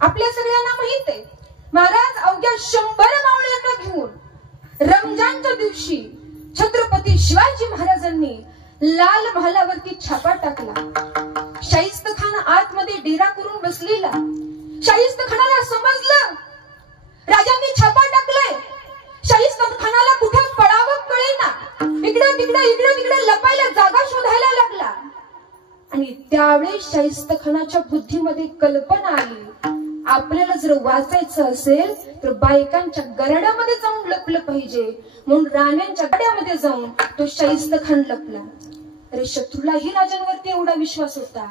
आपल्या सगळ्यांना माहित आहे, महाराज अवघ्या 100 मावळ्यांना घेऊन रमजानच्या दिवशी छत्रपती शिवाजी महाराजांनी लाल महालावरती छापा टाकला. शाहिस्ते खान आतमध्ये डेरा करून बसलेला. शाहिस्ते खानाला समजलं राजांनी छापा टाकलाय. शाहिस्ते खानाला कुठे पळावं कळेना. इकडं तिकडं लपायला जागा शोधायला लागला. आणि त्यावेळेस शाहिस्ते खानाच्या बुद्धीमध्ये कल्पना आली, आपल्याला जर वाचायचं असेल तर बायकांच्या गराड्यामध्ये जाऊन लपलं पाहिजे. म्हणून राण्यांच्या गराड्यामध्ये जाऊन तो शाहिस्ते खान लपला. अरे शत्रूलाही राजांवरती एवढा विश्वास होता,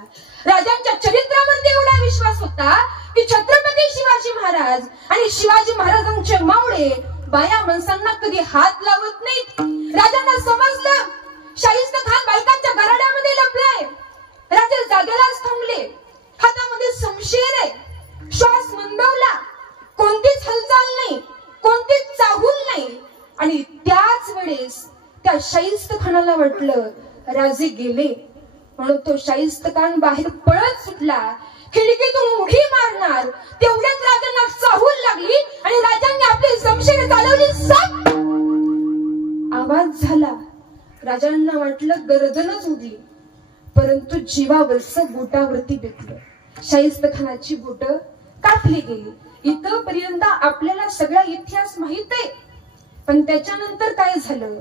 राजांच्या चरित्रावरती एवढा विश्वास होता की छत्रपती शिवाजी महाराज आणि शिवाजी महाराजांचे मावळे बाया माणसांना कधी हात लावत नाहीत. राजांना समजलं शाहिस्ते खान बायकांच्या गराड्यामध्ये लपलाय. राजा जागेलाच थांबले. हातामध्ये शमशेर आहे. श्वास मंदावला. कोणतीच हालचाल नाही, कोणतीच चाहूल नाही. आणि त्याच वेळेस त्या शाहिस्ते खानाला वाटलं राजे गेले. म्हणून तो शाहिस्ते खान बाहेर पळत सुटला. खिडकीतून उडी मारणार तेवढ्याच राजांना चाहूल लागली आणि राजांनी आपली शमशेर चालवली. आवाज झाला. राजांना वाटलं गर्दनच उडली, परंतु जीवावरचं बोटावरती बेतलं. शाहिस्ते खानाची बोट कापली गेली. इथपर्यंत आपल्याला सगळा इतिहास माहित आहे. पण त्याच्यानंतर काय झालं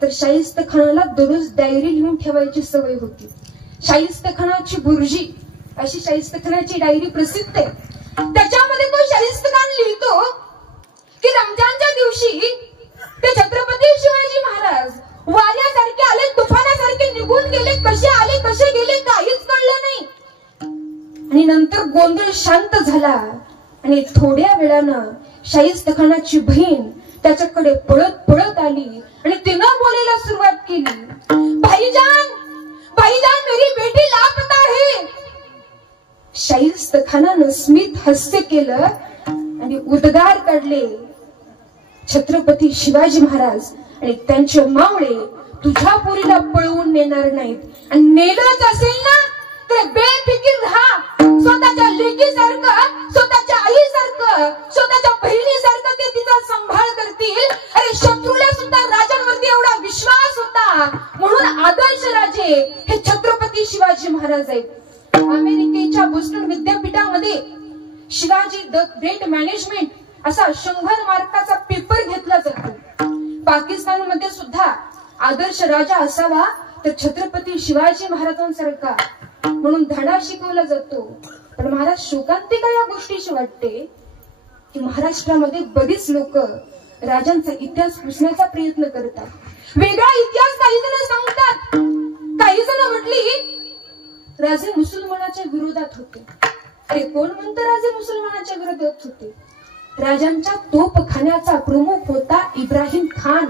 तर शाहिस्ते खानाला दररोज डायरी लिहून ठेवायची सवय होती. शाहिस्ते खानाची बुर्जी अशी शाहिस्ते खानाची डायरी प्रसिद्ध आहे. त्याच्यामध्ये तो शाहिस्ते खान लिहितो की रमजानच्या दिवशी ते छत्रपती शिवाजी महाराज वाऱ्यासारखे आले, तुफानासारखे निघून गेले. कसे आले कसे गेले काहीच कळलं नाही. आणि नंतर गोंधळ शांत झाला. आणि थोड्या वेळानं शाहिस्ते खानाची बहीण त्याच्याकडे पळत पळत आली आणि तिनं बोलायला सुरुवात केली, भाईजान भाईजान मेरी बेटी लापता है. शाहिस्ते खानानं स्मित हास्य केलं आणि उद्गार काढले, छत्रपती शिवाजी महाराज आणि त्यांचे मावळे तुझ्या पोरीला पळवून नेणार नाहीत. आणि नेलंच असेल ना तर बेफिकीर राहा. स्वतःच्या लेकीसारखं, स्वतःच्या आईसारखं, स्वतःच्या बहिणीसारखं ते तिचा सांभाळ करतील. अरे शत्रूला सुद्धा राजांवरती एवढा विश्वास होता. म्हणून आदर्श राजे हे छत्रपती शिवाजी महाराज आहेत. अमेरिकेच्या बोस्टन विद्यापीठामध्ये शिवाजी द ग्रेट मॅनेजमेंट असा 100 मार्काचा पेपर घेतला जातो. पाकिस्तानमध्ये सुद्धा आदर्श राजा असावा तर छत्रपती शिवाजी महाराजांसारखा म्हणून धडा शिकवला जातो. पण महाराज शोकांतिका या गोष्टीशी वाटते की महाराष्ट्रामध्ये बरीच लोक राजांचा इतिहास पुसण्याचा प्रयत्न करतात. वेगळा इतिहास काही जण सांगतात. काही जण म्हटली राजे मुसलमानाच्या विरोधात होते. अरे कोण म्हणतं राजे मुसलमानाच्या विरोधात होते? राजांच्या तोपखान्याचा प्रमुख होता इब्राहिम खान.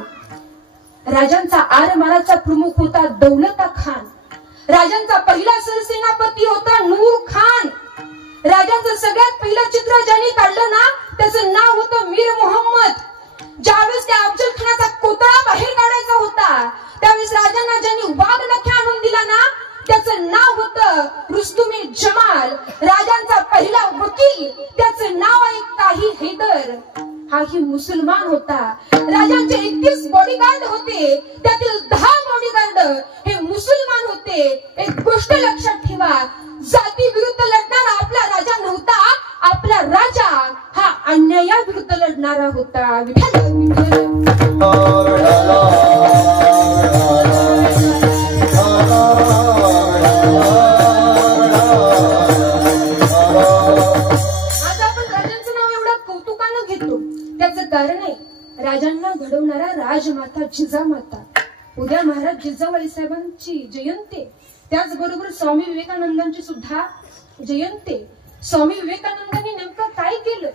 राजांचा आरमाराचा प्रमुख होता दौलता खान. राजांचा पहिला सरसेनापती होता नूर खान. राजांचं सगळ्यात पहिलं चित्र ज्यांनी काढलं ना त्याचं नाव होतं मीर मोहम्मद. ज्यावेळेस त्या अफजल खानाचा कोतळा बाहेर काढायचा होता त्यावेळेस राजांना ज्यांनी वाघ नख्या आणून दिला ना त्याचं नाव होतं रुस्तुमे जमाल. राजांचा पहिला वकील त्याचं नाव आहे काही हैदर. हाही मुसलमान होता. राजांचे 31 बॉडीगार्ड होते, त्यातील 10 बॉडीगार्ड हे मुसलमान होते. एक गोष्ट लक्षात ठेवा, जाती विरुद्ध लढणारा आपला राजा नव्हता. आपला राजा हा अन्यायाविरुद्ध लढणारा होता. कारण आहे राजांना घडवणारा राजमाता जिजामाता. उद्या महाराज जिजाबाई साहेबांची जयंती. त्याचबरोबर स्वामी विवेकानंदांची सुद्धा जयंती. स्वामी विवेकानंदांनी नेमकं काय केलं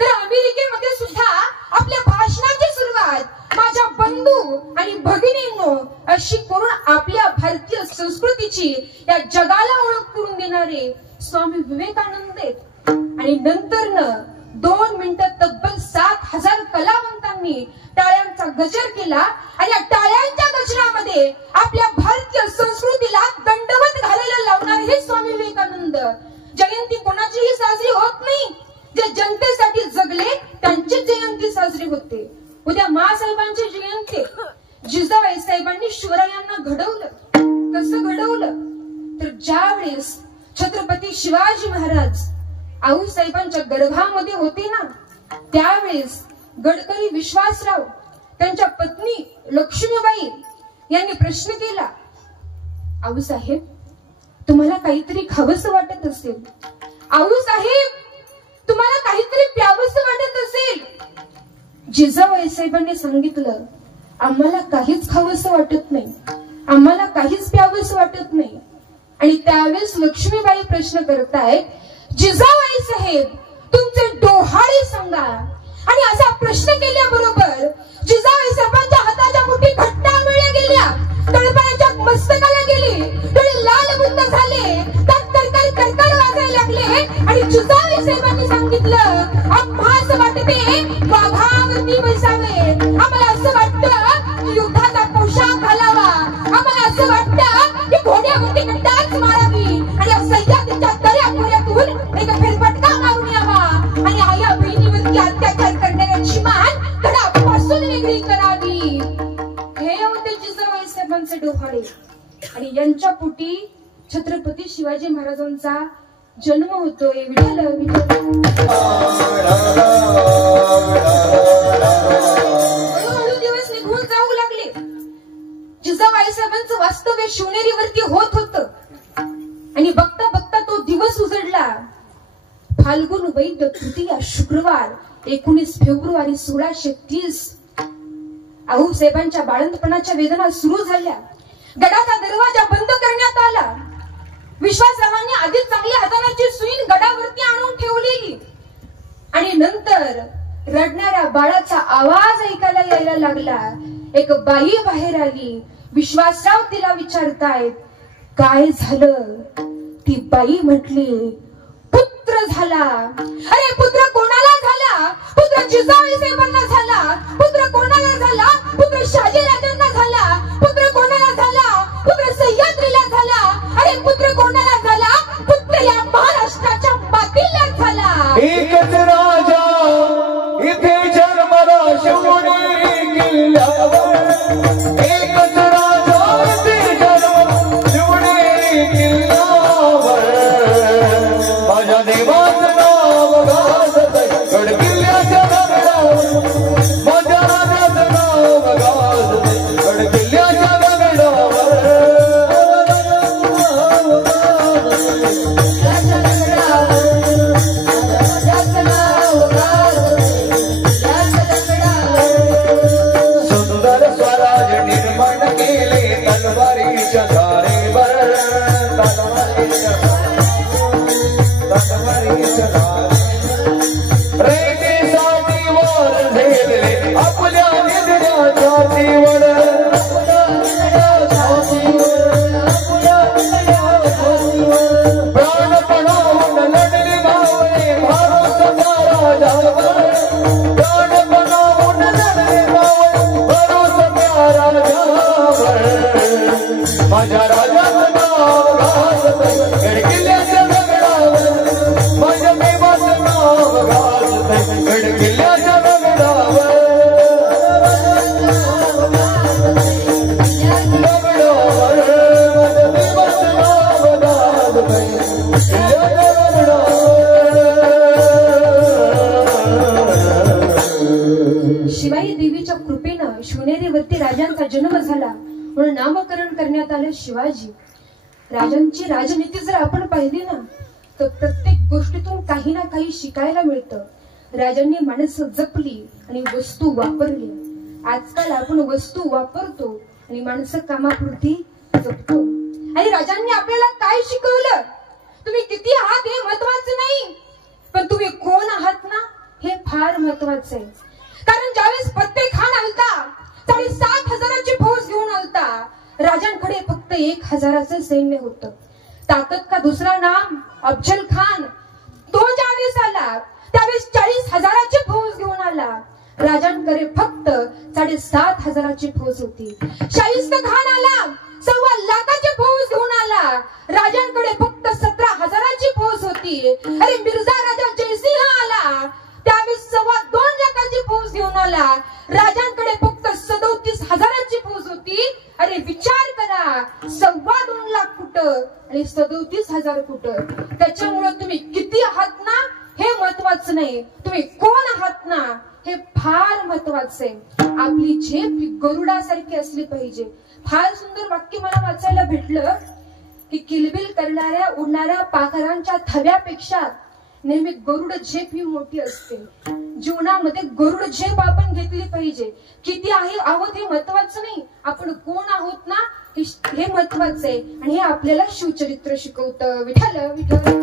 तर अमेरिकेमध्ये सुद्धा आपल्या भाषणाची सुरुवात माझ्या बंधू आणि भगिनींनो अशी करून आपल्या भारतीय संस्कृतीची या जगाला ओळख करून देणारे स्वामी विवेकानंद आहेत. आणि नंतर 2 मिनिटं तब्बल 7000 कलावंतांनी टाळ्यांचा गजर केला. आणि या टाळ्यांच्या गजरामध्ये आपल्या भारतीय संस्कृतीला दंडवत घालायला लावणार हे स्वामी विवेकानंद. जयंती कोणाचीही साजरी होत नाही. आऊसाहेबांच्या गर्भामध्ये होते ना, त्यावेळेस गडकरी विश्वासराव त्यांच्या पत्नी लक्ष्मीबाई यांनी प्रश्न केला, आऊसाहेब तुम्हाला काहीतरी खावंसं वाटत असेल, आऊसाहेब तुम्हाला काहीतरी प्यावंसं वाटत असेल. जिजाबाई साहेबांनी सांगितलं, आम्हाला काहीच खावंसं वाटत नाही, आम्हाला काहीच प्यावंसं वाटत नाही. आणि त्यावेळेस लक्ष्मीबाई प्रश्न करतायत, जिजाबाई साहेब तुमचे डोहाळे सांगा. आणि असा प्रश्न केल्याबरोबर जिजाबाई साहेबांच्या हाताच्या मुठी घट्ट आवळल्या गेल्या, तळपायाच्या मस्तकाला गेली, डोळे लाल बुंद झाले, दात करकर करकर वाजायला लागले. आणि जिजाबाई साहेबांनी सांगितलं, आम्हा असं वाटते वाघावरती बसावे, आम्हाला असं वाटतं की युद्धाचा पोशाख घालावा, आम्हाला असं वाटतं की घोड्यावरती डाच मारावी आणि सह्याद्रीच्या दऱ्याखोऱ्यातून एक फेरफटका मारून यावा आणि आया बहिणीवरती अत्याचार करणाऱ्यांची मान धडापासून वेगळी करावी. हे होते जिजाबाई साहेबांचे डोहाळे. आणि यांच्या पोटी छत्रपती शिवाजी महाराजांचा जन्म होतोय. विठ्ठल विठ्ठल. हळूहळू दिवस निघून जाऊ लागले. जिजाबाई साहेबांचं वास्तव्य शिवनेरीवरती होत होतं. आणि बघता बघता तो दिवस उजडला. फाल्गुन वैद्य तृतीया शुक्रवार 19 फेब्रुवारी 1630. आऊसाहेबांच्या बाळंतपणाच्या वेदना सुरू झाल्या. गडाचा दरवाजा बंद करण्यात आला. विश्वासरावांनी आधीच चांगल्या हातानाची सुईण गडावरती आणून ठेवलेली. आणि नंतर रडणाऱ्या बाळाचा आवाज ऐकायला यायला लागला. एक बाई बाहेर आली. विश्वासराव तिला विचारतायत, काय झालं? ती बाई म्हटली, पुत्र झाला. अरे पुत्र कोणाला झाला? पुत्र जिजाबाई साहेबांना झाला. पुत्र कोणाला झाला? पुत्र शहाजीराजांना झाला. पुत्र कोणाला झाला? पुत्र सह्याद्रीला झाला. अरे पुत्र कोणाला झाला? पुत्र या महाराष्ट्राच्या मातीला झाला. एकच राजा इथे जन्मला शिवनेरी किल्ल्यावर, एकच राजा इथे जन्मला शिवनेरी किल्ल्यावर. माझ्या देवाचं नाव गाजतंय गड किल्ल्याच्या दगडावर, माझ्या राजाचं नाव गाजतंय गड किल्ल्याच्या दगडावर. सुंदर स्वराज निर्माण केले तलवारीच्या धारेवर, तलवारीच्या रेतीसाठी वर झेलले आपल्या निधड्या छातीवर, प्राणपणाहून लढले भावले भरोसा राजावर, प्राणपणाहून लढले भावले भरोसा राजावर. माझ्या राजाचं नाव गाजतंय गड किल्ल्याच्या दगडावर, माझ्या देवाचं नाव गाजतंय गड किल्ल्याच्या दगडावर. दगडावर माझ्या देवाचं नाव गाजतंय किल्ल्याच्या दगडावर. शिवाई देवीच्या कृपेनं शिवनेरीवरती राजांचा जन्म झाला म्हणून नामकरण करण्यात आलं शिवाजी. राजांची राजनीती जर आपण पाहिली ना, तर प्रत्येक गोष्टीतून काही ना काही शिकायला मिळतं. राजांनी माणसं जपली आणि वस्तू वापरली. आजकाल आपण वस्तू वापरतो आणि माणसं कामापुरती जपतो. आणि राजांनी आपल्याला काय शिकवलं? तुम्ही किती आहात हे महत्वाचं नाही, पण तुम्ही कोण आहात ना हे फार महत्वाचं आहे. कारण ज्यावेळेस फत्तेखान आलता, त्यावेळेस 7,000ची फौज घेऊन आलता. राजांकडे फक्त 1,000चं सैन्य होतं. ताकद का दुसरा नाम अफजल खान. तो ज्यावेळेस आला त्यावेळेस 40,000ची फौज घेऊन आला. राजांकडे फक्त 7,500ची फौज होती. शाहिस्ता खान आला, 1.25 लाखाची फौज घेऊन आला. राजांकडे फक्त 17,000ची फौज होती. अरे मिर्झा राजा जयसिंह आला, त्यावेळेस 2.25 लाखाची फौज घेऊन आला. राजांकडे फक्त 37,000ची फौज होती. अरे विचार करा, 2.25 लाख कुठं आणि 37,000 कुठं. त्याच्यामुळे तुम्ही किती आहात ना हे महत्वाचं नाही, तुम्ही कोण आहात ना हे फार महत्वाचं आहे. आपली झेप ही गरुडासारखी असली पाहिजे. फार सुंदर वाक्य मला वाचायला भेटलं की किलबिल करणाऱ्या उडणाऱ्या पाखरांच्या थव्यापेक्षा नेहमी गरुड झेप ही मोठी असते. जीवनामध्ये गरुड झेप आपण घेतली पाहिजे. किती आहे आहोत हे महत्वाचं नाही, आपण कोण आहोत ना हे महत्वाचं आहे. आणि हे आपल्याला शिवचरित्र शिकवतं. विठ्ठल विठ्ठल.